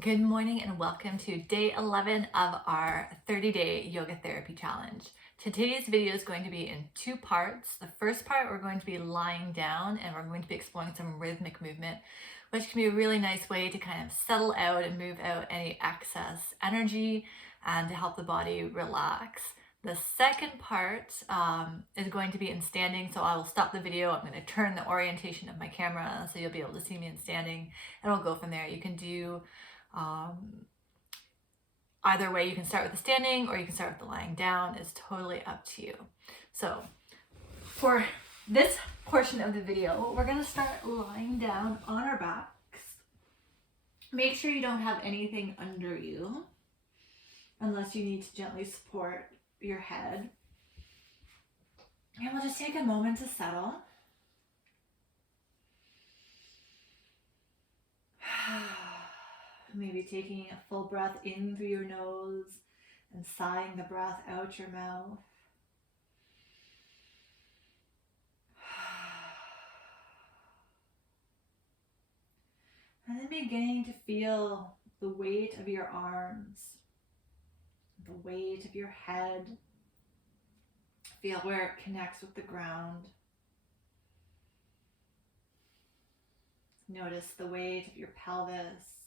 Good morning and welcome to day 11 of our 30-day yoga therapy challenge. Today's video is going to be in two parts. The first part, we're going to be lying down and we're going to be exploring some rhythmic movement, which can be a really nice way to kind of settle out and move out any excess energy and to help the body relax. The second part is going to be in standing, so I will stop the video. I'm going to turn the orientation of my camera so you'll be able to see me in standing, and we'll go from there. You can do either way. You can start with the standing or you can start with the lying down. It's totally up to you. So for this portion of the video, we're going to start lying down on our backs. Make sure you don't have anything under you unless you need to gently support your head. And we'll just take a moment to settle. Maybe taking a full breath in through your nose and sighing the breath out your mouth. And then beginning to feel the weight of your arms, the weight of your head. Feel where it connects with the ground. Notice the weight of your pelvis,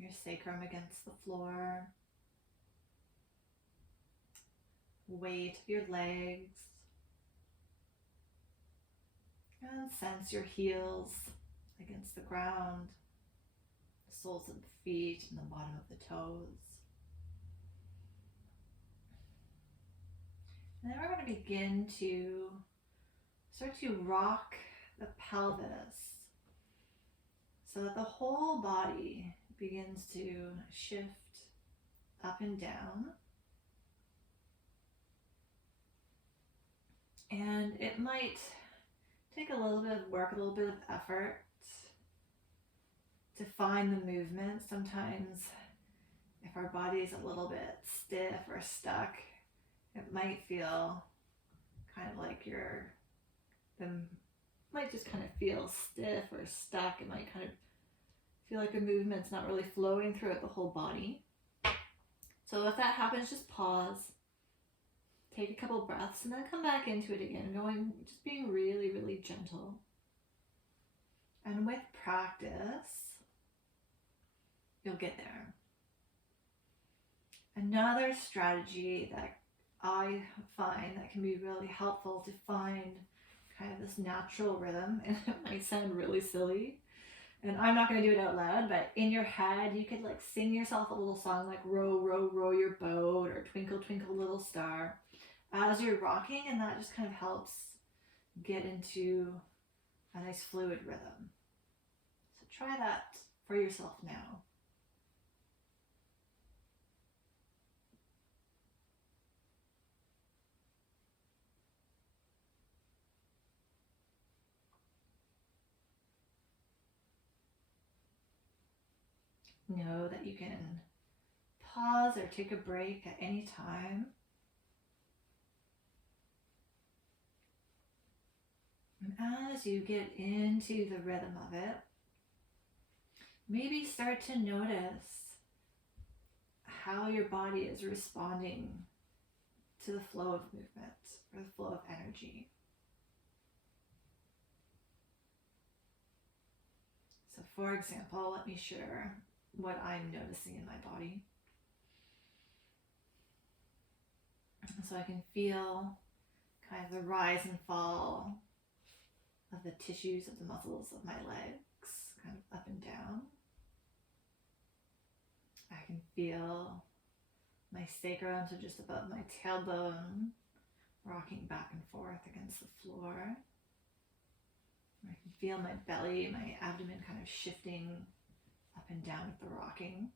your sacrum against the floor, weight of your legs, and sense your heels against the ground, the soles of the feet and the bottom of the toes. And then we're going to begin to start to rock the pelvis so that the whole body begins to shift up and down. And it might take a little bit of work, a little bit of effort to find the movement. Sometimes if our body is a little bit stiff or stuck, it might feel kind of like might just kind of feel stiff or stuck. It might kind of feel like the movement's not really flowing throughout the whole body. So if that happens, just pause, take a couple breaths, and then come back into it again, just being really, really gentle. And with practice, you'll get there. Another strategy that I find that can be really helpful to find kind of this natural rhythm, and it might sound really silly, and I'm not going to do it out loud, but in your head, you could like sing yourself a little song like row, row, row your boat, or twinkle, twinkle, little star as you're rocking, and that just kind of helps get into a nice fluid rhythm. So try that for yourself now. Know that you can pause or take a break at any time. And as you get into the rhythm of it, maybe start to notice how your body is responding to the flow of movement or the flow of energy. So for example, let me share what I'm noticing in my body. So I can feel kind of the rise and fall of the tissues of the muscles of my legs, kind of up and down. I can feel my sacrum, so just above my tailbone, rocking back and forth against the floor. I can feel my belly, my abdomen kind of shifting up and down with the rocking.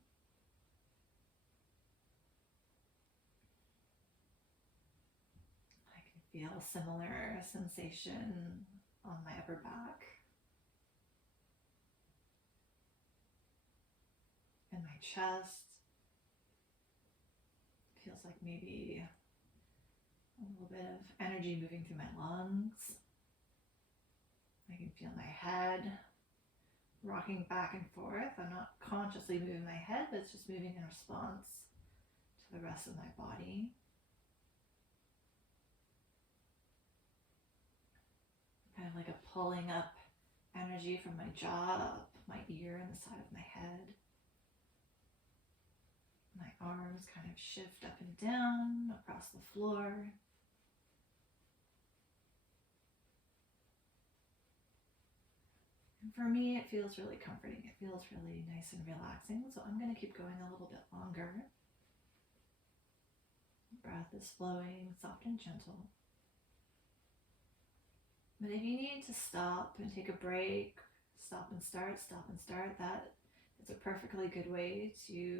I can feel a similar sensation on my upper back and my chest. Feels like maybe a little bit of energy moving through my lungs. I can feel my head rocking back and forth. I'm not consciously moving my head, but it's just moving in response to the rest of my body. Kind of like a pulling up energy from my jaw up my ear and the side of my head. My arms kind of shift up and down across the floor. And for me, it feels really comforting. It feels really nice and relaxing. So I'm going to keep going a little bit longer. Breath is flowing, soft and gentle. But if you need to stop and take a break, stop and start, that is a perfectly good way to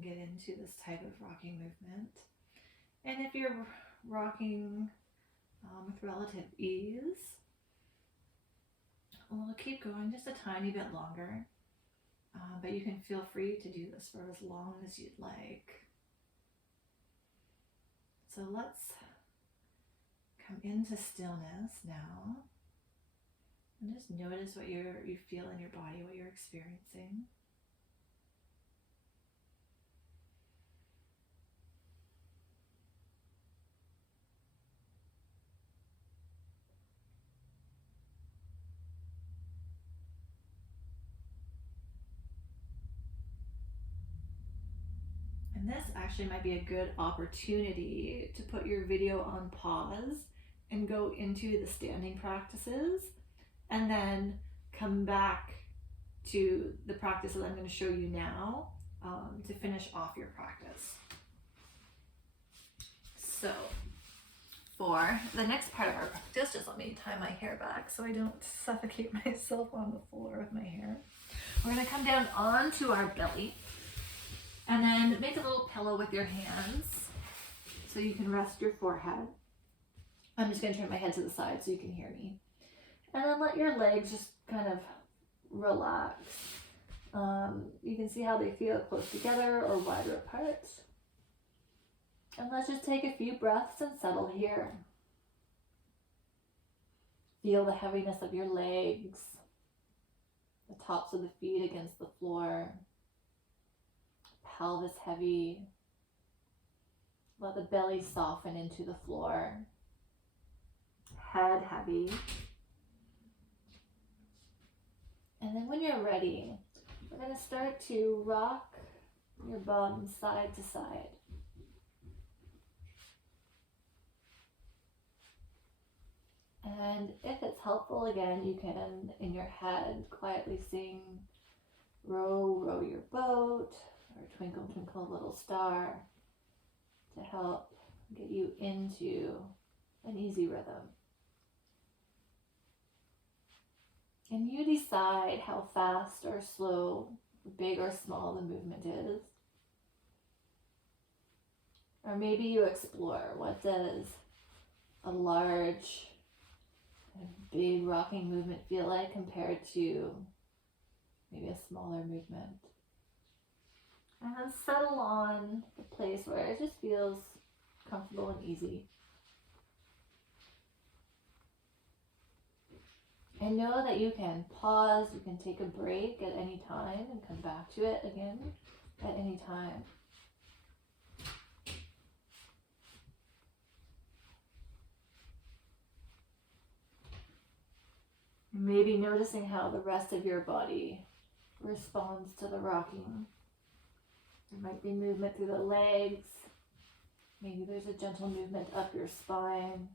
get into this type of rocking movement. And if you're rocking with relative ease, we'll keep going just a tiny bit longer. But you can feel free to do this for as long as you'd like. So let's come into stillness now. And just notice what you feel in your body, what you're experiencing. And this actually might be a good opportunity to put your video on pause and go into the standing practices, and then come back to the practice that I'm going to show you now to finish off your practice. So for the next part of our practice, just let me tie my hair back so I don't suffocate myself on the floor with my hair. We're going to come down onto our belly and then make a little pillow with your hands so you can rest your forehead. I'm just going to turn my head to the side so you can hear me. And then let your legs just kind of relax. You can see how they feel close together or wider apart. And let's just take a few breaths and settle here. Feel the heaviness of your legs, the tops of the feet against the floor, pelvis heavy. Let the belly soften into the floor. Head heavy. And then when you're ready, we're going to start to rock your bum side to side. And if it's helpful, again, you can, in your head, quietly sing Row, row your boat, or Twinkle, twinkle, little star, to help get you into an easy rhythm. And you decide how fast or slow, big or small the movement is. Or maybe you explore, what does a large and big rocking movement feel like compared to maybe a smaller movement? And then settle on the place where it just feels comfortable and easy. And know that you can pause, you can take a break at any time and come back to it again at any time. Maybe noticing how the rest of your body responds to the rocking. There might be movement through the legs. Maybe there's a gentle movement up your spine.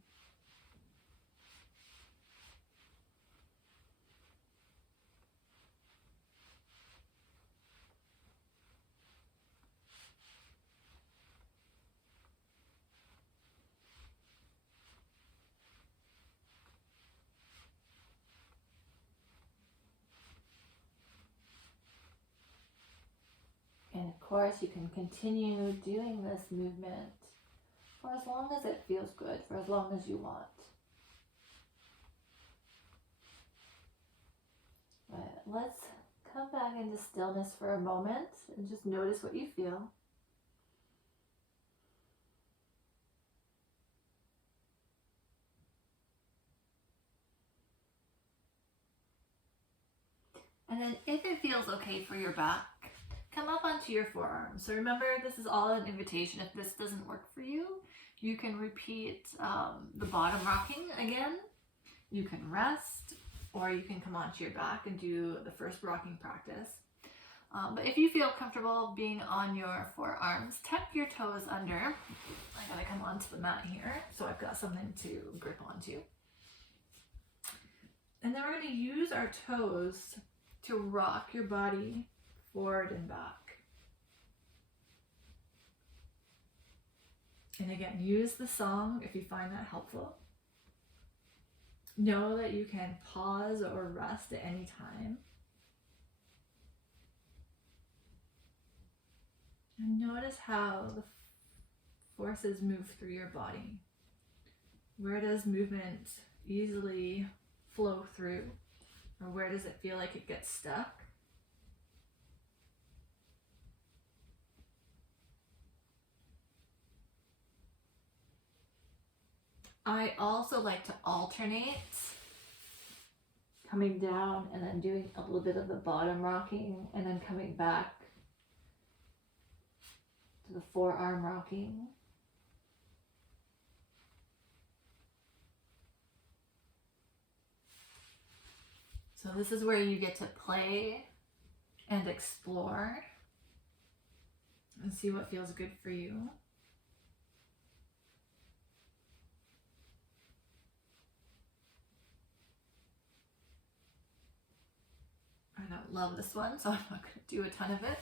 And of course, you can continue doing this movement for as long as it feels good, for as long as you want. But let's come back into stillness for a moment and just notice what you feel. And then if it feels okay for your back, come up onto your forearms. So remember, this is all an invitation. If this doesn't work for you, you can repeat the bottom rocking again. You can rest, or you can come onto your back and do the first rocking practice. But if you feel comfortable being on your forearms, tuck your toes under. I gotta come onto the mat here, so I've got something to grip onto. And then we're gonna use our toes to rock your body forward and back. And again, use the song if you find that helpful. Know that you can pause or rest at any time. And notice how the forces move through your body. Where does movement easily flow through? Or where does it feel like it gets stuck? I also like to alternate coming down and then doing a little bit of the bottom rocking and then coming back to the forearm rocking. So this is where you get to play and explore and see what feels good for you. I don't love this one, so I'm not going to do a ton of it.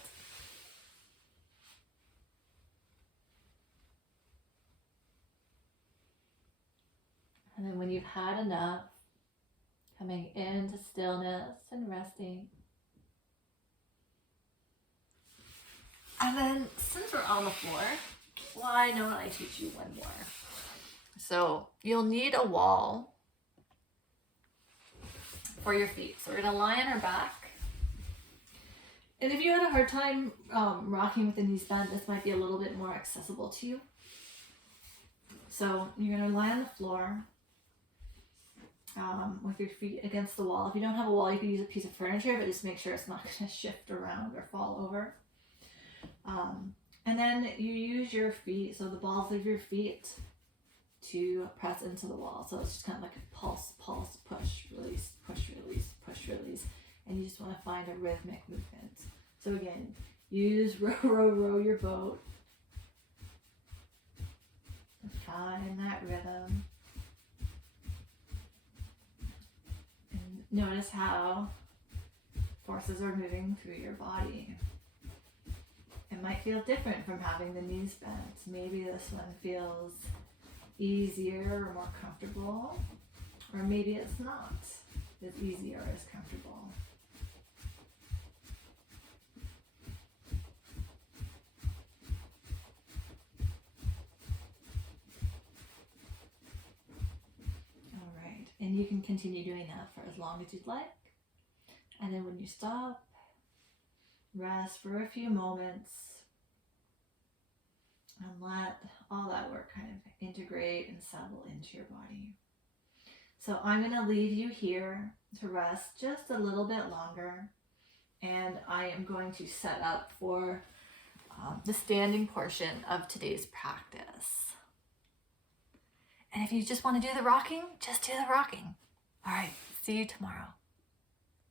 And then when you've had enough, coming into stillness and resting. And then since we're on the floor, why don't I teach you one more? So you'll need a wall for your feet. So we're gonna lie on our back. And if you had a hard time rocking with the knees bent, this might be a little bit more accessible to you. So you're gonna lie on the floor with your feet against the wall. If you don't have a wall, you can use a piece of furniture, but just make sure it's not gonna shift around or fall over. And then you use your feet, so the balls of your feet, to press into the wall. So it's just kind of like a pulse, pulse, push, release, push, release, push, release. And you just want to find a rhythmic movement. So again, use row, row, row your boat. And find that rhythm. And notice how forces are moving through your body. It might feel different from having the knees bent. Maybe this one feels easier or more comfortable, or maybe it's not as easy or as comfortable. All right, and you can continue doing that for as long as you'd like. And then when you stop, rest for a few moments and let all that work kind of integrate and settle into your body. So I'm going to leave you here to rest just a little bit longer, and I am going to set up for the standing portion of today's practice. And if you just want to do the rocking, just do the rocking. All right, see you tomorrow.